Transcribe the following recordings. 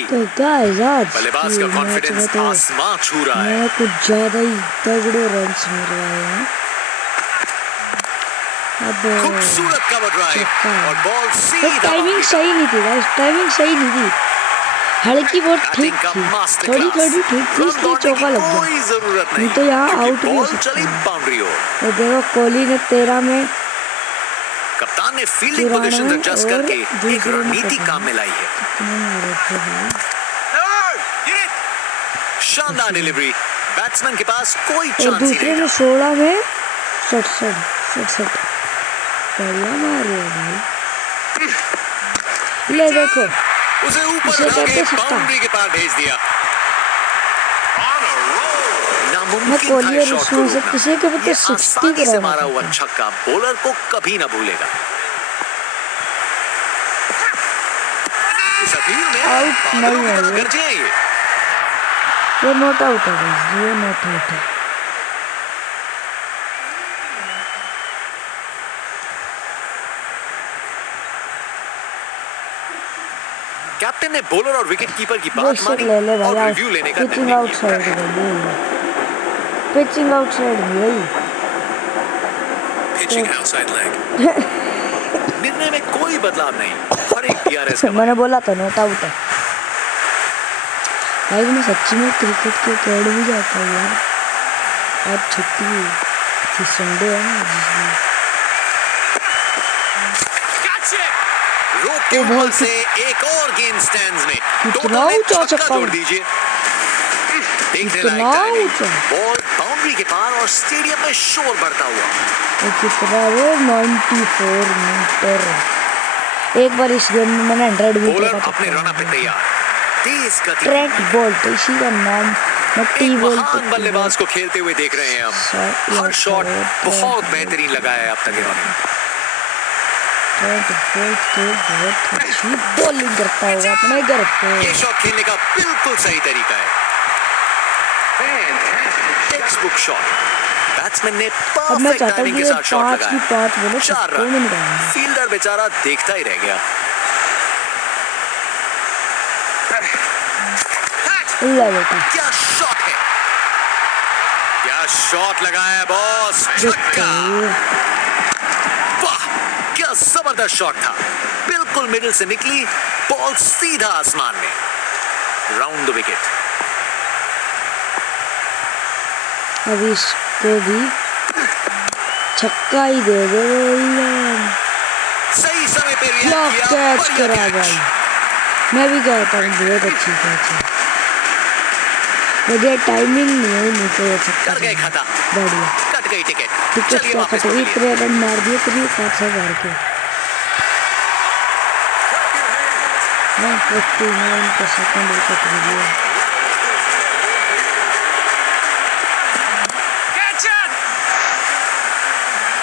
तो गाइस आज बल्लेबाज का कॉन्फिडेंस आसमां छू रहा है। मैं कुछ ज्यादा ही तगड़े रन्स मिल रहे हैं। अब खूबसूरत कवर ड्राइव और बॉल सीधा टाइमिंग सही नहीं थी गाइस, टाइमिंग सही नहीं थी। हल्की बहुत ठीक थी, थोड़ी थोड़ी ठीक थी, इसलिए चौका लग गया। कोई जरूरत नहीं तो यहाँ आउट भी हो बॉल चली सकता है। बाउंड्री हो। तो देखो कोहली ने 13 में कप्तान ने फील्डिंग पोजीशन एडजस्ट करके एक रणनीति काम में लाई है। शानदार डिलीवरी, बैट्समैन के पास कोई और चांस ही दूसरे नहीं ने था। 16 में 67 बढ़िया मारे भाई। ले देखो, उसे ऊपर इसे उठा के कहते छक्का। बाउंड्री के पार भेज दिया। मैं नामुमकिन कोहली था और शॉट उसमें को से रोकना। किसी के भी तो ये 60 आसानी से कराना मारा हुआ था। छक्का बॉलर को कभी ना भूलेगा। इस अपील में आउट नहीं है ये। गरजे हैं ये नॉट आउट है गाइस, ये नॉट आउट है। कैप्टन ने बॉलर और विकेट कीपर की वो बात इसे मानी ले ले और भाई, रिव्यू लेने का पिचिंग निर्णय आउटसाइड किया। है, पिचिंग आउटसाइड नहीं। Pitching outside leg. निर्णय में कोई बदलाव नहीं, हर एक DRS का मैंने बोला था नॉट आउट है भाई। मैं सच्ची में क्रिकेट के अकेडमी जाता हूँ यार। आज छुट्टी थी, संडे है ना जिसमें। रोक के ऊपर से एक और गेंद स्टैंड्स में कितना टोटल में ऊंचा छक्का छक्का। जोड़ दीजिए। देखने लायक कितना टाइमिंग, ऊंचा। बॉल बाउंड्री के पार और स्टेडियम में शोर बढ़ता हुआ। ये कितना है 94 मीटर। एक बार इस गेम में मैंने 100 मीटर बॉलर का अपने रन पे तैयार, तेज गति। ट्रैक बॉल, तो इसी का नाम मैं टी एक बॉल महान बल्लेबाज को खेलते हुए देख रहे हैं हम। हर शॉट बहुत बेहतरीन लगाया है अब तक इन्होंने। बहुत अच्छी बॉलिंग करता होगा अपने घर पे। ये शॉट खेलने का बिल्कुल सही तरीका है। टेक्स्टबुक शॉट, बैट्समैन ने अब मैं परफेक्ट चाहता हूँ टाइमिंग कि के ये साथ शॉट 5 की 5 बोले 4 छक्कों में रन। निकालना। फील्डर बेचारा देखता ही रह गया। ले बेटा, क्या शॉट है, क्या शॉट लगाया बॉस, छक्का। वाह, क्या जबरदस्त शॉट था, बिल्कुल मिडिल से निकली बॉल सीधा आसमान में, राउंड द विकेट। अब इसको भी छक्का ही दे दो यार। सही समय पे क्या रिएक्ट किया, कैच बढ़िया करा कैच। भाई। मैं भी कहता हूँ बहुत अच्छी कैच है। मुझे टाइमिंग नहीं तो ये छक्का कर गए खाता, बढ़िया। कट गई टिकट। टिकट चलिए क्या वापस कट गई, पकड़िए। 3 रन मार दिए, 3,700 के 159 का सेकंड विकेट मिला।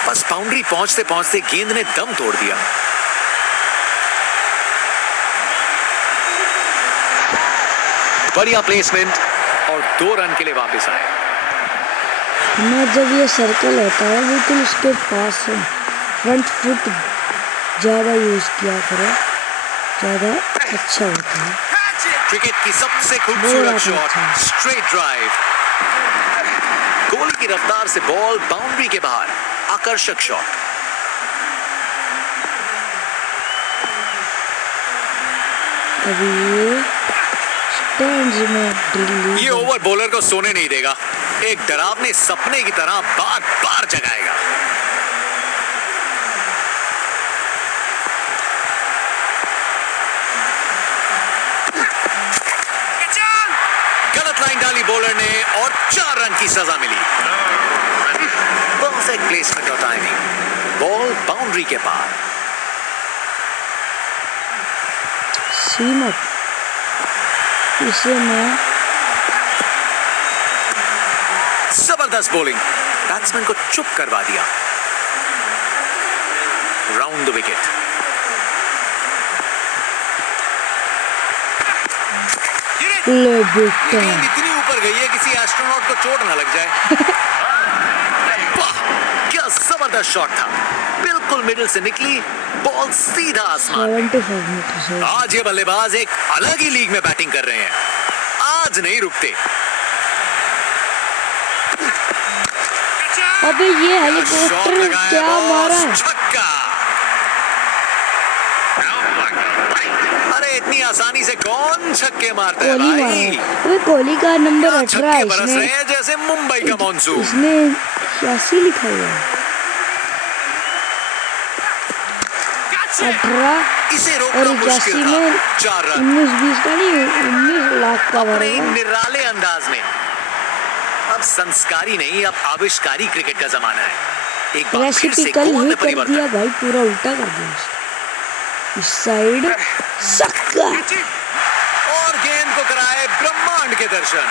बस बाउंड्री पहुंचते पहुंचते गेंद ने दम तोड़ दिया। बढ़िया प्लेसमेंट और 2 रन के लिए वापस आए। मैं जब ये सर्कल होता है बिल्कुल उसके पास से फ्रंट फुट ज़्यादा यूज़ किया करो, ज़्यादा अच्छा होता है। क्रिकेट की सबसे खूबसूरत बहुत शॉट, अच्छा। Straight drive. गोली की रफ्तार से बॉल बाउंड्री के बाहर, आकर्षक शॉट। अभी ये स्टैंड्स में ड्रिल। ये ओवर बॉलर को सोने नहीं देगा, एक डरावने सपने की तरह बार बार जगाएगा। गलत लाइन डाली बॉलर ने और 4 रन की सजा मिली। परफेक्ट प्लेसमेंट और टाइमिंग, बॉल बाउंड्री के पार। सीमत इसे मैं जबरदस्त बॉलिंग, बैट्समैन को चुप करवा दिया। Round the wicket. ले बेटा। गेंद इतनी ऊपर गई है किसी एस्ट्रोनॉट को चोट ना लग जाए। वाह, क्या जबरदस्त शॉट था, बिल्कुल बिल्कुल मिडिल से निकली, बॉल सीधा आसमान में। 75 मीटर से। आज ये बल्लेबाज एक अलग ही लीग में बैटिंग कर रहे हैं, आज नहीं रुकते। अबे ये हेलीकॉप्टर क्या मारा है? छक्का। अरे इतनी आसानी से कौन छक्के मारता है कोहली मारा भाई? है। अबे कोहली का नंबर 18 छक्के है बरस इसने। रहे हैं जैसे मुंबई का मॉनसून। इसने 86 लिखा हुआ है। 18 इसे और रोकना 81 मुश्किल में था। 4 रन 19-20 का नहीं 19 लाख का अपने भरेगा। निराले अंदाज में। अब संस्कारी नहीं, अब आविष्कारी क्रिकेट का जमाना है। एक बार फिर से रेसिपी कल गोल ही में कर परिवर्तन। दिया भाई, पूरा उल्टा कर दिया उसने। इस साइड छक्का। और गेंद को कराए ब्रह्मांड के दर्शन।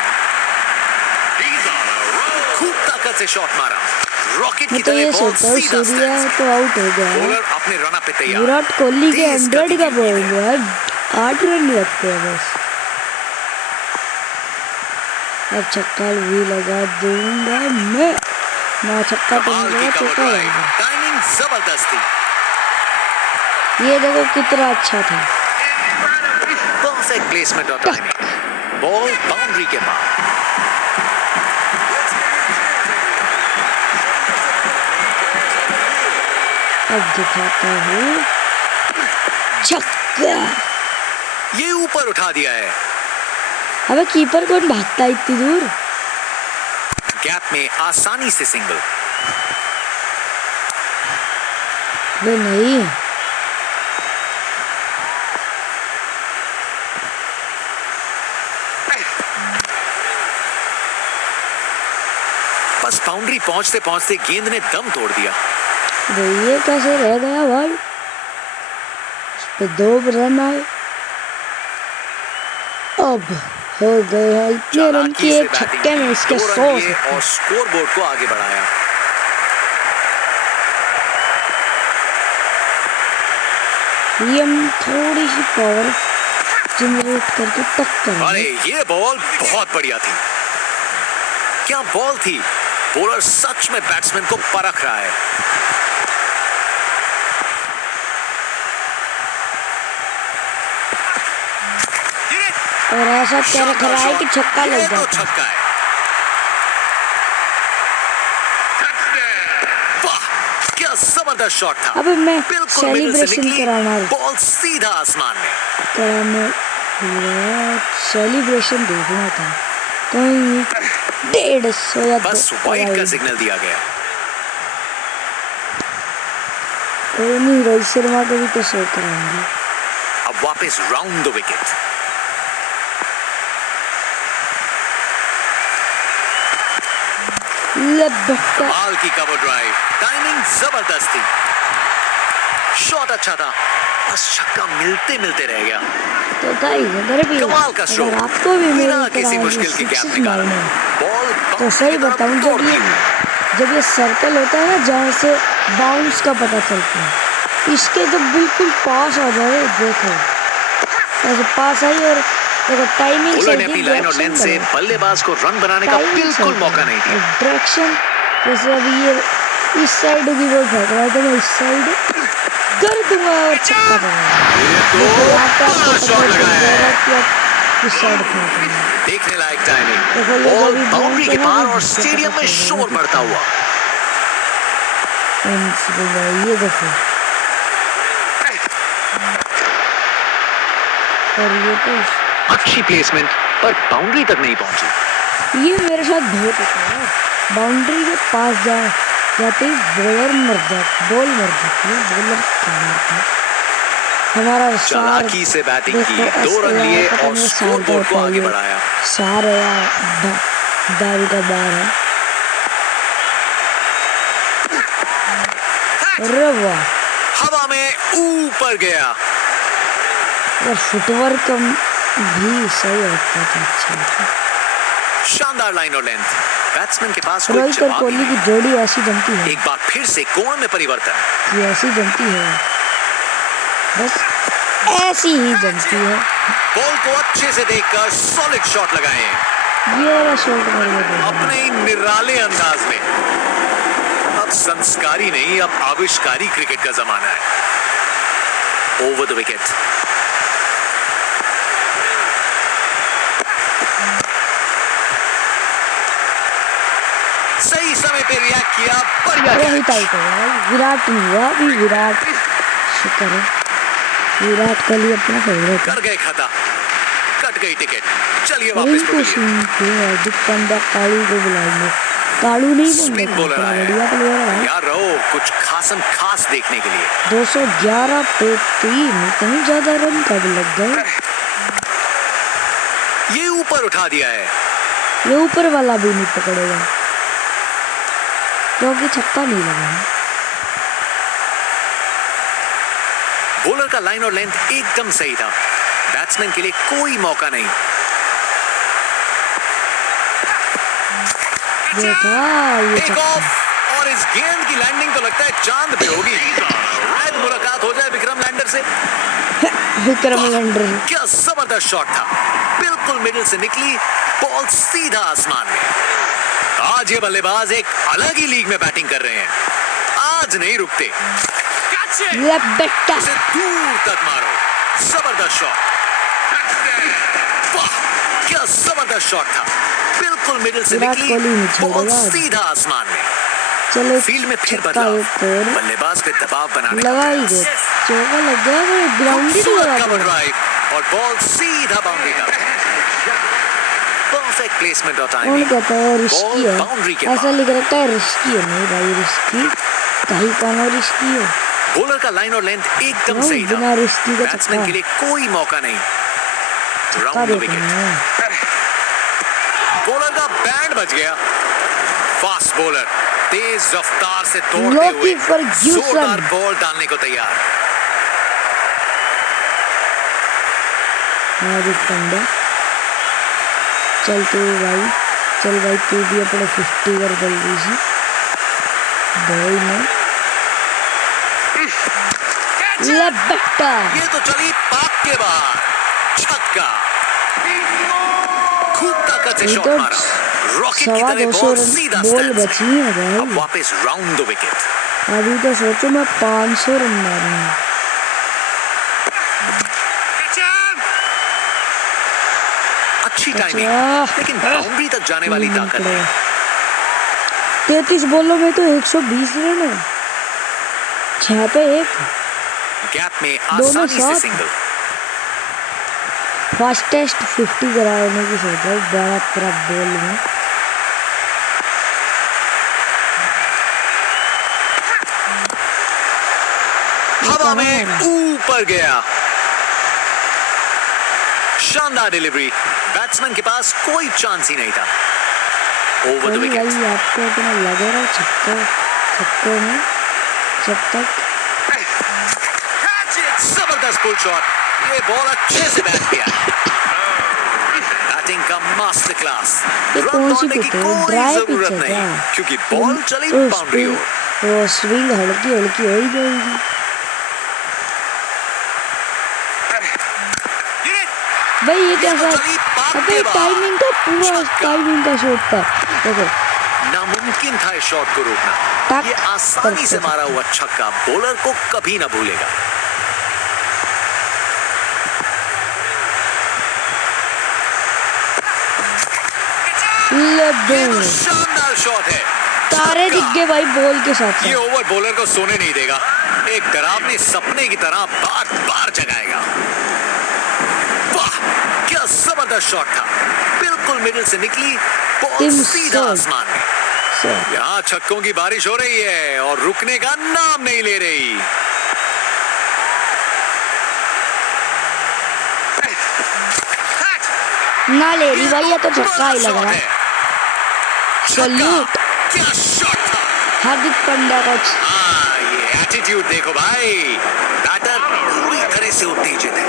खूब ताकत से शॉट मारा, रॉकेट की मैं तो तरह ये बॉल सोचता हूँ सीधा सूर्या स्टैंड्स तो आउट हो गया है। बॉलर अपने रन पे तैयार। विराट कोहली के तेज 100 गति का की बॉल है, 8 रन लगते हैं बस। अब छक्का भी लगा दूंगा मैं। ना छक्का तो कमाल नहीं की लगा, कवर चौका ड्राइव, लगा। टाइमिंग जबरदस्त थी। ये देखो कितना अच्छा था। परफेक्ट प्लेसमेंट और टाइमिंग, बॉल बाउंड्री के पार। अब दिखाता हूँ छक्का। ये ऊपर उठा दिया है। अबे कीपर कौन भागता है इतनी दूर? गैप में आसानी से सिंगल। अबे नहीं, बस बाउंड्री पहुंचते पहुंचते गेंद ने दम तोड़ दिया। अबे ये कैसे रह गया भाई? इस पे 2 रन आए। अब हो गए हैं इतने रन चालाकी की से एक बैटिंग छक्के में की, इसके 2 रन 100 लिए और स्कोर बोर्ड को आगे बढ़ाया। ये हम थोड़ी सी पावर जनरेट करके टक्कर। अरे ये बॉल बहुत बढ़िया थी। क्या बॉल थी, बॉलर सच में बैट्समैन को परख रहा है। और ऐसा क्या रख रहा है कि छक्का लग ये तो जाता है। छक्का है। वाह क्या जबरदस्त शॉट था। अबे मैं बिल्कुल मिडिल से सेलिब्रेशन निकली, कराना बॉल सीधा आसमान में। सेलिब्रेशन देखना था। कोई 150 या बस वाइड का सिग्नल दिया गया। कोई नहीं, रोहित शर्मा को भी तो शो कराएंगे। अब वापस राउंड द विकेट। कमाल की कवर ड्राइव, टाइमिंग जबरदस्त थी। शॉट अच्छा था, बस छक्का मिलते मिलते रह गया। तो गाइस अगर भी कमाल का स्ट्रोक, अगर आपको भी बिना मेरी किसी तरह मुश्किल के गैप सिक्स निकाला। मारना है बॉल तो सही बताऊं, जब ये सर्कल होता है ना जहाँ से बाउंस का पता चलता है, इसके तो बिल्कुल पास आ जाए। देखो ऐसे पास आई और देखो टाइमिंग बॉलर ने अपनी लाइन और लेंथ से बल्लेबाज को रन बनाने का बिल्कुल मौका नहीं दिया। डायरेक्शन जैसे अभी ये इस साइड की बॉल फेंक रहा है तो मैं इस साइड कर दूंगा और छक्का मारूंगा। इस साइड फेंकूंगा। देखने लायक देखो टाइमिंग, ये बॉल कभी बाउंड्री के बोलते पार हैं और ना, स्टेडियम में शोर बढ़ता हुआ। ये देखो और ये तो अच्छी प्लेसमेंट पर बाउंड्री तक नहीं पहुंची। ये मेरे साथ बहुत होता है। बाउंड्री के पास जाते ही बॉल मर जाती है। बॉलर क्या मरता है हमारा चालाकी से बैटिंग की, 2 रन लिए और स्कोर बोर्ड को आगे बढ़ाया। सार है या दारू का बार है। अरे वाह, हवा में ऊपर गया। और फुटवर्क भी सही होता था, अच्छा था। शानदार लाइन और लेंथ, बैट्समैन के पास कोई रोहित और जवाब ही कोहली की नहीं। जोड़ी ऐसी जमती है, एक बार फिर से कोण में परिवर्तन। ये ऐसी जमती है, बस ऐसी ही जमती है। बॉल को अच्छे से देखकर सॉलिड शॉट लगाए ये वाला शॉट मार दिया। अपने ही निराले अंदाज में। अब संस्कारी नहीं, अब आविष्कारी क्रिकेट का जमाना है। Over the wicket. सही समय पे रिएक्ट किया, बढ़िया रोहित कैच। आउट हो गया, विराट नहीं हुआ अभी। विराट शुक्र है, विराट कोहली अपना फेवरेट है। कर गए खाता, कट गई टिकट। चलिए वापस रिंकू पकड़िए। सिंह को हार्दिक पांड्या कालू को बुलाएंगे। कालू नहीं स्पिन बन बॉलर बड़ा आया बढ़िया प्लेयर है भाई। यार रहो कुछ खास देखने के लिए। 211 पे 3, इतनी ज्यादा रन कब लग गए? ये ऊपर उठा दिया है। ये ऊपर वाला भी नहीं पकड़ेगा क्योंकि छक्का नहीं लगा है। बॉलर का लाइन और लेंथ एकदम सही था। बैट्समैन के लिए कोई मौका नहीं। देखा ये टेक ऑफ, और इस गेंद की लैंडिंग तो लगता है चांद पे होगी। शायद मुलाकात हो जाए विक्रम लैंडर से। विक्रम लैंडर। क्या जबरदस्त शॉट था, बिल्कुल मिडिल से निकली बॉल सीधा आसमान में। आज ये बल्लेबाज एक अलग ही लीग में बैटिंग कर रहे हैं। आज नहीं रुकते। ये बेटा इसे दूर तक मारो। जबरदस्त शॉट। वाह क्या जबरदस्त शॉट था, बिल्कुल मिडिल से विराट निकली कोहली नहीं छोड़ेगा बॉल आज। सीधा आसमान में। चलो फील्ड में फिर छक्का बदलाव, एक और बल्लेबाज पे दबाव बनाने का लगा ही प्रयास। दे। चौका लग गया तो ग्राउंड ही नहीं खूबसूरत लगा कवर पाया। ड्राइव और बॉल सीधा बाउंड्री तक। परफेक्ट प्लेसमेंट और कौन टाइमिंग। कहता है रिस्की बॉल है? बाउंड्री के ऐसा पार। लिख रखा है रिस्की है। नहीं भाई रिस्की कहीं का ना रिस्की है। बॉलर का लाइन और लेंथ एकदम क्यों? सही था। बिना रिस्की का बैट्समैन छक्का के लिए कोई मौका नहीं। छक्का राउंड द देखना विकेट। है। बॉलर का बैंड बच गया। फास्ट बॉलर तेज रफ्तार से दौड़ते लोकी हुए फर्ग्यूसन। जोरदार बॉल डालने को तैयार। हार्दिक पांड्या चल तू भाई, चल भाई तू भी अपने 50 कर जल्दी से भाई में। ले बेटा ये तो चली पाक के बाहर, छक्का। खूब ताकत से ये शॉट तो मारा। रॉकेट की सवा तरह 200 बॉल रन सीधा बॉल स्टैंड से। बची है अब भाई। वापस राउंड द विकेट। अभी तो सोचो मैं 500 रन मारूंगा। अच्छी अच्छा। टाइमिंग, लेकिन बाउंड्री तक जाने वाली ताकत है। 33 बॉलों में तो 120 रन है, 6 पे 1। गैप में दोनों आसानी से शॉट। सिंगल। फास्टेस्ट 50 कराने की सोच है 12 बॉल में। हवा में ऊपर गया। शानदार डिलीवरी, बैट्समैन के पास कोई चांस ही नहीं था। Over the wicket. भाई आपको इतना लगे रहा छक्कों में जब तक। जबरदस्त पुल शॉट। ये बॉल अच्छे से बैट किया। बैटिंग का मास्टर क्लास। ये रन कौन सी दौड़ने की पिच है? कोई ड्राई पिच जरूरत है नहीं, क्या? क्योंकि बॉल चली बाउंड्री ओर। वो स्विंग हल्की हल्की हो ही जाएगी। भाई ये कैसा? चली पाक अबे के बाद। टाइमिंग का पूरा छक्का। टाइमिंग का शॉट था। देखो नामुमकिन था इस शॉट को रोकना। टक, ये आसानी से टक, मारा हुआ छक्का बॉलर को कभी ना भूलेगा। ले ये दे। तो शानदार शॉट है। तारे छक्का। दिख गए भाई बॉल के साथ ये साथ। ओवर बॉलर को सोने नहीं देगा। एक डरावने सपने की तरह बार बार जगाएगा। वाह क्या जबरदस्त शॉट था, बिल्कुल मिडिल से निकली बॉल टीम सीधा शॉट। आसमान में। So, यहाँ छक्कों की बारिश हो रही है और रुकने का नाम नहीं ले रही। ना ले रही भाई, ये तो छक्का ही लग रहा है। सैल्यूट क्या शॉट था। हार्दिक पांड्या का। हाँ ये एटीट्यूड देखो भाई, बैटर पूरी तरह से उत्तेजित है।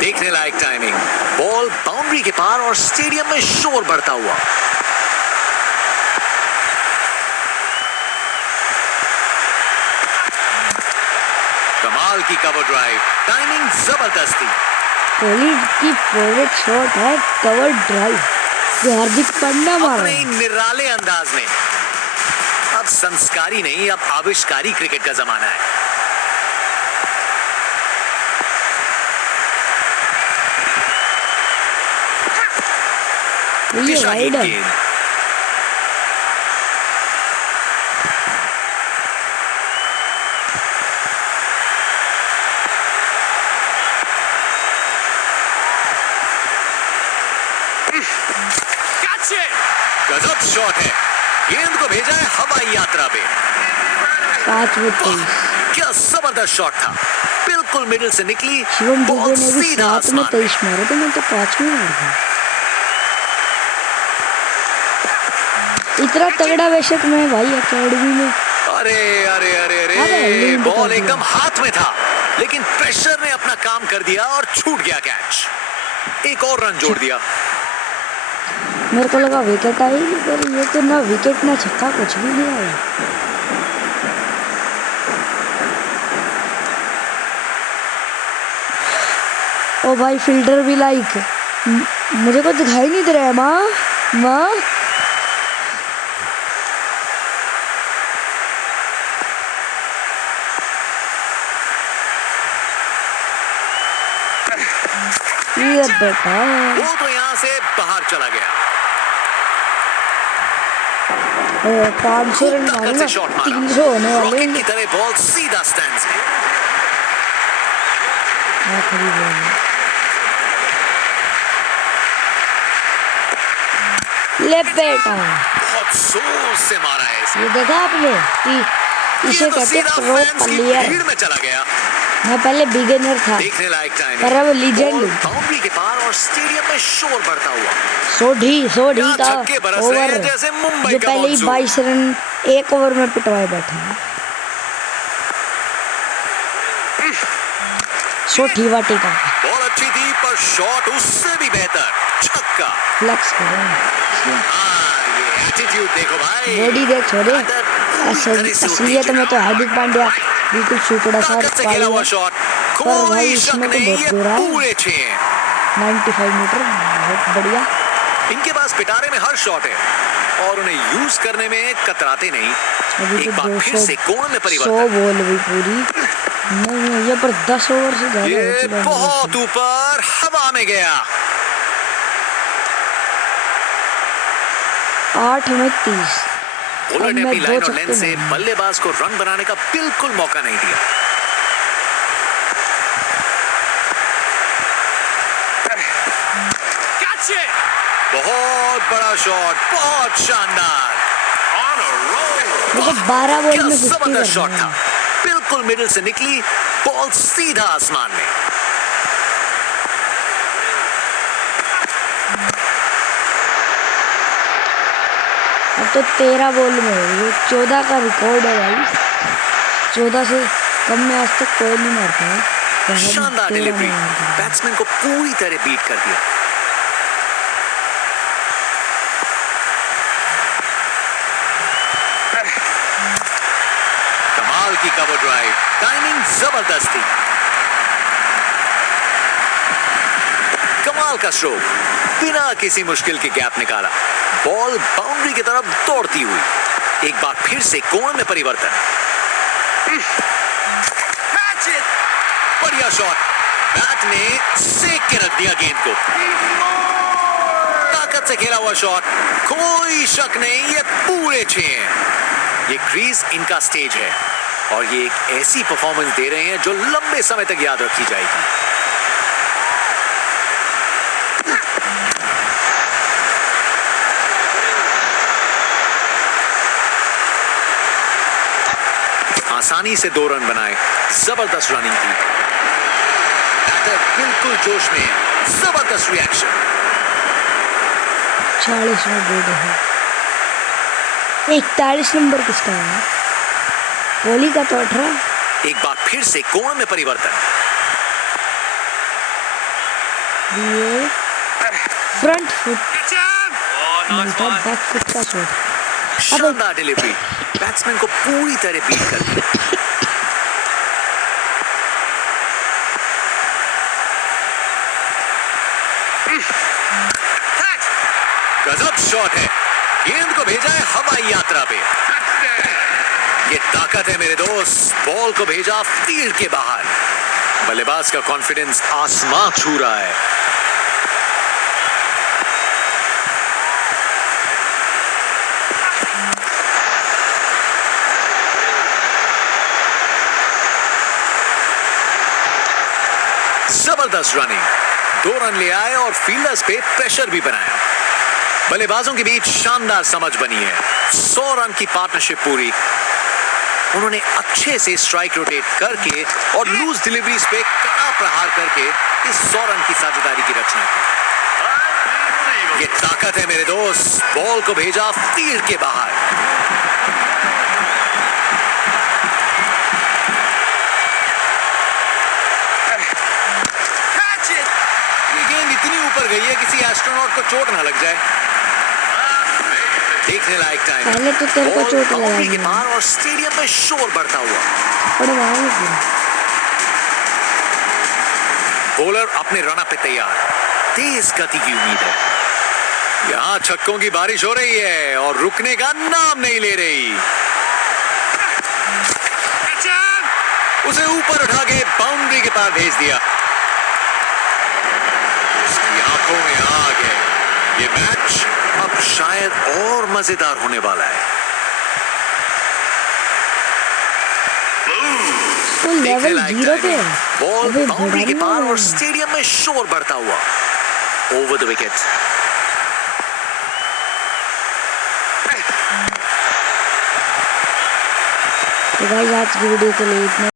देखने लायक टाइमिंग, बॉल बाउंड्री के पार और स्टेडियम में शोर बढ़ता हुआ। कमाल की कवर ड्राइव, टाइमिंग जबरदस्त थी। कोहली की फेवरेट शॉट है कवर ड्राइव, जो हार्दिक पांड्या मारा अपने है। ही निराले अंदाज में। अब संस्कारी नहीं, अब आविष्कारी क्रिकेट का जमाना है। ये दिशाहीन वाइड है। गेंद। गजब शॉट है, गेंद को भेजा है हवाई यात्रा पे। 5 में 23। क्या जबरदस्त शॉट था, बिल्कुल मिडिल से निकली, शिवम दुबे बॉल ने भी सीधा 7 में आसमान में। 23 मारे थे, मैं तो 5 में मार दिया। इतना तगड़ा बेशक मैं भाई अकेडमी में। अरे अरे अरे अरे, अरे, लीड कर बॉल दिया। एकदम हाथ में था, लेकिन प्रेशर ने अपना काम कर दिया और छूट गया कैच। एक और रन जोड़ दिया। मेरे को लगा विकेट आएगी, पर ये तो ना विकेट ना छक्का, कुछ भी नहीं आया। ओ भाई फील्डर भी लाइक, मुझे को दिखाई नहीं दे रहा है। माँ माँ ये बेटा वो तो यहाँ से बाहर चला गया। 500 रन ताकत मारूंगा, से शॉट मारा, 300 होने वाले रॉकेट हैं। की तरह बॉल सीधा स्टैंड्स में। आखिरी बॉल है। ले बेटा, बहुत जोर से मारा है इसे। ये देखा आपने कि इसे ये तो कहते सीधा प्रो फैंस की प्लेयर। भीड़ में चला गया। मैं पहले बिगिनर था, देखने लायक टाइम पर अब लीजेंड हूँ। बाउंड्री के पार और स्टेडियम में शोर बढ़ता हुआ। सोढ़ी क्या का छक्के बरस रहे हैं ओवर, जैसे मुंबई जो का पहले ही मॉनसून। 22 रन 1 ओवर में पिटवाए बैठे हैं। सोठी वाटी का बॉल अच्छी थी, पर शॉट उससे भी बेहतर, छक्का। फ्लेक्स करो, ये एटीट्यूड देखो भाई। बॉडी देख छोड़े। असलियत में तो हार्दिक पांड्या बिल्कुल सुपड़ा सा ताकत से खेला हुआ शॉट, पर भाई कोई शक इसमें तो नहीं, बहुत ये बुरा है। पूरे 6। 95 मीटर, बहुत बढ़िया। इनके पास पिटारे में हर शॉट है और उन्हें यूज करने में कतराते नहीं। अभी एक तो बार फिर 200 से कोण में 100 परिवर्तन। बॉल भी पूरी नहीं, ये पर 10 ओवर से ज्यादा हो ये चुका है। बहुत ऊपर हवा में गया। 8 में 30। बॉलर ने अब अपनी मैं लाइन 2 और लेंथ छक्के से मारूंगा। बल्लेबाज को रन बनाने का बिल्कुल मौका नहीं दिया। बहुत बड़ा शॉट, बहुत शानदार। देखो 12 बॉल क्या में 50 जबरदस्त शॉट कर था, बिल्कुल मिडिल से निकली, बॉल सीधा आसमान में। अब तो 13 बॉल में है, ये 14 का रिकॉर्ड है भाई। 14 से कम में आज तक कोई नहीं मारता है, तो हम शानदार 13 डिलीवरी, में मार दिया। बैट्समैन को पूरी तरह बीट कर दिया। कमाल की कवर ड्राइव, टाइमिंग जबरदस्त थी। कमाल का स्ट्रोक, बिना किसी मुश्किल के गैप निकाला, बॉल बाउंड्री की तरफ दौड़ती हुई। एक बार फिर से कोण में परिवर्तन। बढ़िया शॉट, बैट ने सेक के रख दिया गेंद को। ताकत से खेला हुआ शॉट, कोई शक नहीं, ये पूरे 6 हैं। ये क्रीज इनका स्टेज है और ये एक ऐसी परफॉर्मेंस दे रहे हैं जो लंबे समय तक याद रखी जाएगी। आसानी से 2 रन बनाए, जबरदस्त रनिंग की। बैटर बिल्कुल जोश में है, जबरदस्त रिएक्शन। 40 में बोर्ड है। 41 नंबर किसका है? कोहली का तो 18। एक बार फिर से कोण में परिवर्तन। ये फ्रंट फुट मिलता, बैक फुट का शॉट। शानदार डिलीवरी, बैट्समैन को पूरी तरह बीट कर दिया। गजब शॉट है, गेंद को भेजा है हवाई यात्रा पे। ये ताकत है मेरे दोस्त, बॉल को भेजा फील्ड के बाहर। बल्लेबाज का कॉन्फिडेंस आसमां छू रहा है। जबरदस्त रनिंग, 2 रन ले आए और फील्डर्स पे प्रेशर भी बनाया। बल्लेबाजों के बीच शानदार समझ बनी है। 100 रन की पार्टनरशिप पूरी। उन्होंने अच्छे से स्ट्राइक रोटेट करके और लूज डिलीवरीज पे कड़ा प्रहार करके इस 100 रन की साझेदारी की रचना की। ये ताकत है मेरे दोस्त, बॉल को भेजा फील्ड के बाहर। ये गेंद इतनी ऊपर गई है किसी एस्ट्रोनॉट को चोट ना लग जाए। देखने लायक टाइम। पहले तो तेरे को चोट बाउंड्री के लगा पार और स्टेडियम में शोर बढ़ता हुआ। बड़े मारूंगी। बॉलर अपने रन पे तैयार, तेज गति की उम्मीद है। यहाँ छक्कों की बारिश हो रही है और रुकने का नाम नहीं ले रही। उसे ऊपर उठा के बाउंड्री के पार भेज दिया। उसकी आंखों में आग है। ये मैच अब शायद और मजेदार होने वाला है। तो लेवल 0 पे है। बॉल अबे बाउंड्री के बड़ा पार नहीं और है। स्टेडियम में शोर बढ़ता हुआ। Over the wicket. तो भाई आज की वीडियो के लिए इतना।